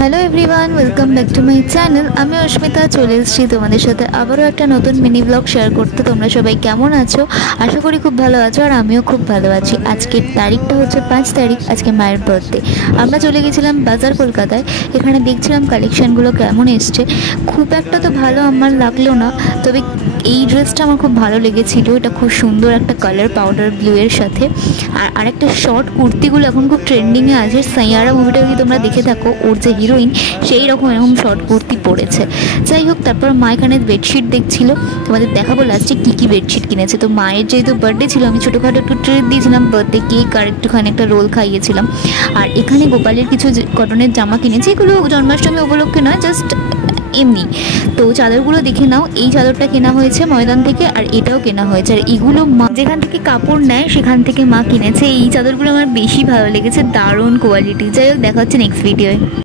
Hello everyone, welcome back to my channel. আমি অস্মিতা চলে এসেছি তোমাদের সাথে আবারও একটা নতুন মিনি ব্লগ শেয়ার করতে। তোমরা সবাই কেমন আছো? আশা করি খুব ভালো আছো, আর আমিও খুব ভালো আছি। আজকের তারিখটা হচ্ছে 5 তারিখ, আজকে মায়ের বার্থডে। আমরা চলে গেছিলাম বাজার কলকাতায়। এখানে দেখছিলাম কালেকশানগুলো কেমন এসছে। খুব একটা তো ভালো আমার লাগলো না, তবে এই ড্রেসটা আমার খুব ভালো লেগেছিলো। এটা খুব সুন্দর একটা কালার, পাউডার ব্লু এর সাথে। আর আরেকটা শর্ট কুর্তিগুলো এখন খুব ট্রেন্ডিংয়ে আছে। সাইয়ারা মুভিটা যদি তোমরা দেখে থাকো, ওর যে হিরোইন সেই রকম এরকম শর্ট কুর্তি পরেছে। যাই হোক, তারপর মা এখানে বেডশিট দেখছিল। তোমাদের দেখাবো লাস্টে কী কী বেডশিট কিনেছে। তো মায়ের যেহেতু বার্থডে ছিল, আমি ছোটোখাটো একটু ট্রিট দিয়েছিলাম, বার্থডে কেক আর একটুখানি একটা রোল খাইয়েছিলাম। আর এখানে গোপালের কিছু কটনের জামা কিনেছি। এগুলো জন্মাষ্টমী উপলক্ষে নয়, জাস্ট এমনি। তো চাদরগুলো দেখে নাও। এই চাদরটা কেনা হয়েছে ময়দান থেকে, আর এটাও কেনা হয়েছে। আর এগুলো মা যেখান থেকে কাপড় নেয় সেখান থেকে মা কিনেছে। এই চাদরগুলো আমার বেশি ভালো লেগেছে, দারুণ কোয়ালিটি। যাই হোক, দেখা হচ্ছে নেক্সট ভিডিওয়।